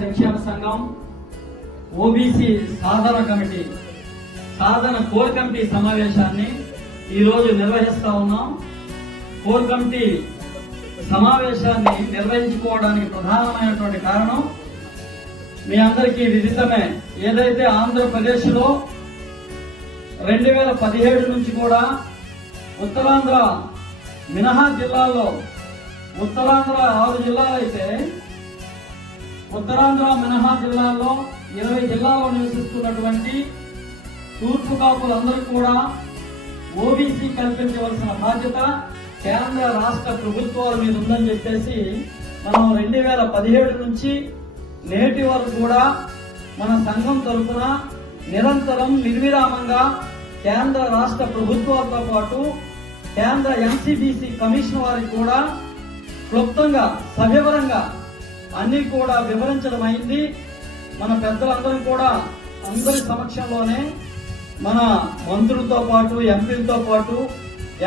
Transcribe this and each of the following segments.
సంక్షేమ సంఘం ఓబీసీ సాధన core committee సమావేశాన్ని ఈ రోజు నిర్వహిస్తా ఉన్నాం. కోర్ కమిటీ సమావేశాన్ని నిర్వహించుకోవడానికి ప్రధానమైనటువంటి కారణం మీ అందరికీ విదితమే. ఏదైతే ఆంధ్రప్రదేశ్ లో 2017 నుంచి కూడా ఉత్తరాంధ్ర మినహా జిల్లాల్లో, ఉత్తరాంధ్ర 6 జిల్లాలు అయితే ఉత్తరాంధ్ర మినహా జిల్లాల్లో 20 జిల్లాల్లో నివసిస్తున్నటువంటి తూర్పు కాపులందరూ కూడా ఓబీసీ కల్పించవలసిన బాధ్యత కేంద్ర రాష్ట్ర ప్రభుత్వాల మీద ఉందని చెప్పేసి మనం 2017 నుంచి నేటి వరకు కూడా మన సంఘం తరఫున నిరంతరం నిర్విరామంగా కేంద్ర రాష్ట్ర ప్రభుత్వాలతో పాటు కేంద్ర ఎన్సీబీసీ కమిషన్ వారికి కూడా క్లుప్తంగా సవివరంగా అన్ని కూడా వివరించడం అయింది. మన పెద్దలందరం కూడా అందరి సమక్షంలోనే మన మంత్రులతో పాటు ఎంపీలతో పాటు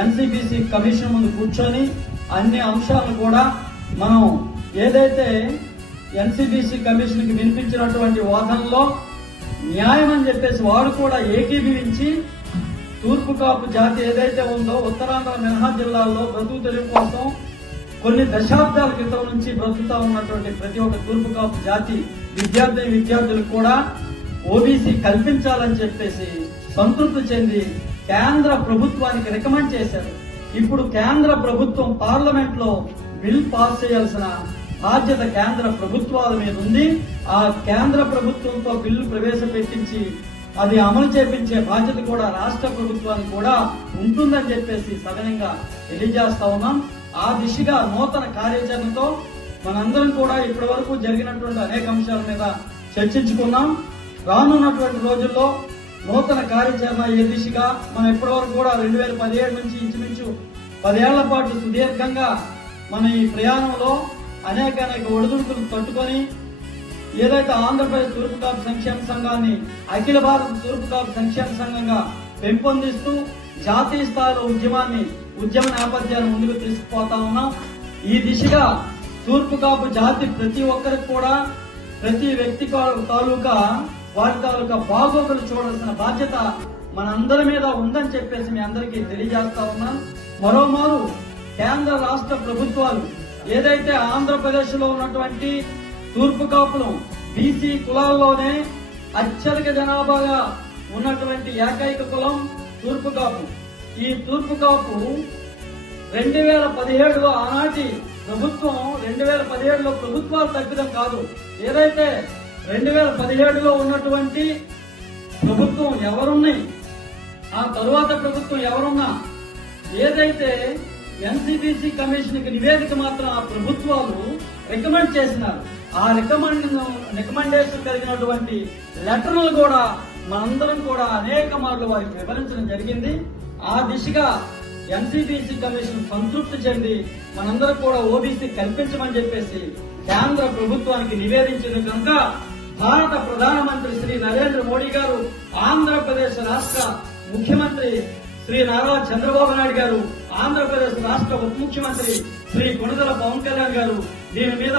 ఎన్సీబీసీ కమిషన్ ముందు కూర్చొని అన్ని అంశాలను కూడా మనం ఏదైతే ఎన్సీబీసీ కమిషన్ కి వినిపించినటువంటి వాదనలో న్యాయం అని చెప్పేసి వారు కూడా ఏకీభవించి తూర్పు కాపు జాతి ఏదైతే ఉందో ఉత్తరాంధ్ర మినహా జిల్లాల్లో బ్రతుకు తెరువు కోసం కొన్ని దశాబ్దాల క్రితం నుంచి బ్రతుకుతా ఉన్నటువంటి ప్రతి ఒక్క తూర్పు కాపు జాతి విద్యార్థులకు కూడా ఓబీసీ కల్పించాలని చెప్పేసి సంతృప్తి చెంది కేంద్ర ప్రభుత్వానికి రికమెండ్ చేశారు. ఇప్పుడు కేంద్ర ప్రభుత్వం పార్లమెంట్ లో బిల్ పాస్ చేయాల్సిన బాధ్యత కేంద్ర ప్రభుత్వాల మీద ఉంది. ఆ కేంద్ర ప్రభుత్వంతో బిల్లు ప్రవేశపెట్టించి అది అమలు చేపించే బాధ్యత కూడా రాష్ట్ర ప్రభుత్వానికి కూడా ఉంటుందని చెప్పేసి సవినంగా తెలియజేస్తా ఉన్నాం. ఆ దిశగా నూతన కార్యాచరణతో మనందరం కూడా ఇప్పటి వరకు జరిగినటువంటి అనేక అంశాల మీద చర్చించుకున్నాం. రానున్నటువంటి రోజుల్లో నూతన కార్యాచరణ ఏ దిశగా మనం ఇప్పటి వరకు కూడా 2017 నుంచి ఇంచుమించు 10 ఏళ్ల పాటు సుదీర్ఘంగా మన ఈ ప్రయాణంలో అనేక ఒడిదుడుకులు తట్టుకొని ఏదైతే ఆంధ్రప్రదేశ్ తూర్పు కాపు సంక్షేమ సంఘాన్ని అఖిల భారత తూర్పు కాపు సంక్షేమ సంఘంగా పెంపొందిస్తూ జాతీయ స్థాయిలో ఉద్యమ నేపథ్యాన్ని ముందుకు తీసుకుపోతా ఉన్నాం. ఈ దిశగా తూర్పు కాపు జాతి ప్రతి ఒక్కరికి కూడా ప్రతి వ్యక్తి తాలూకా బాగోగులు చూడాల్సిన బాధ్యత మనందరి మీద ఉందని చెప్పేసి మీ అందరికీ తెలియజేస్తా ఉన్నాం. మరోమారు కేంద్ర రాష్ట్ర ప్రభుత్వాలు ఏదైతే ఆంధ్రప్రదేశ్ లో ఉన్నటువంటి తూర్పు కాపులు బీసీ కులాల్లోనే అత్యధిక జనాభాగా ఉన్నటువంటి ఏకైక కులం తూర్పు కాపు. ఈ తూర్పు కాపు 2017లో ఆనాటి ప్రభుత్వం 2017లో ప్రభుత్వాలు తప్పిదం కాదు. ఏదైతే 2017లో ఉన్నటువంటి ప్రభుత్వం ఎవరున్నాయి, ఆ తరువాత ప్రభుత్వం ఎవరున్నా ఏదైతే ఎన్సీబీసీ కమిషన్ కి నివేదిక మాత్రం ఆ ప్రభుత్వాలు రికమెండ్ చేసినారు. ఆ రికమెండేషన్ కలిగినటువంటి లెటర్లు కూడా మనందరం కూడా అనేక మార్లు వారికి వివరించడం జరిగింది. ఆ దిశగా ఎన్సీబీసీ కమిషన్ సంతృప్తి చెంది మనందరం కూడా ఓబీసీ కల్పించమని చెప్పేసి కేంద్ర ప్రభుత్వానికి నివేదించిన కనుక భారత ప్రధానమంత్రి శ్రీ నరేంద్ర మోడీ గారు, ఆంధ్రప్రదేశ్ రాష్ట్ర ముఖ్యమంత్రి శ్రీ నారా చంద్రబాబు నాయుడు గారు, ఆంధ్రప్రదేశ్ రాష్ట్ర ఉప ముఖ్యమంత్రి శ్రీ కొణిదెల పవన్ కళ్యాణ్ గారు దీని మీద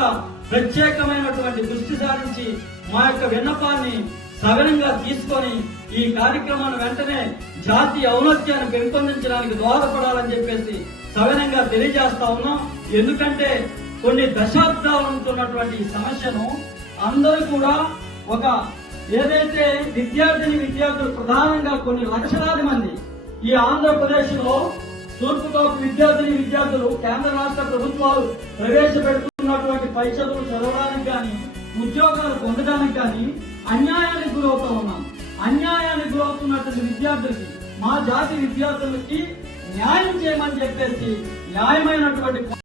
ప్రత్యేకమైనటువంటి దృష్టి సారించి మా యొక్క విన్నపాన్ని సవినంగా తీసుకొని ఈ కార్యక్రమాన్ని వెంటనే జాతీయ ఔన్నత్యాన్ని పెంపొందించడానికి దోహదపడాలని చెప్పేసి సవినంగా తెలియజేస్తా ఉన్నాం. ఎందుకంటే కొన్ని దశాబ్దాల నుంచి ఉన్నటువంటి ఈ సమస్యను అందరూ కూడా ఒక ఏదైతే విద్యార్థులు ప్రధానంగా కొన్ని లక్షలాది మంది ఈ ఆంధ్రప్రదేశ్ లో తూర్పు కాపు విద్యార్థులు కేంద్ర రాష్ట్ర ప్రభుత్వాలు ప్రవేశపెడుతున్నటువంటి పై చదువులు చదవడానికి కానీ ఉద్యోగాలు పొందడానికి కానీ అన్యాయానికి గురవుతా ఉన్నాం. అన్యాయానికి గురవుతున్నటువంటి విద్యార్థులకి, మా జాతి విద్యార్థులకి న్యాయం చేయమని చెప్పేసి న్యాయమైనటువంటి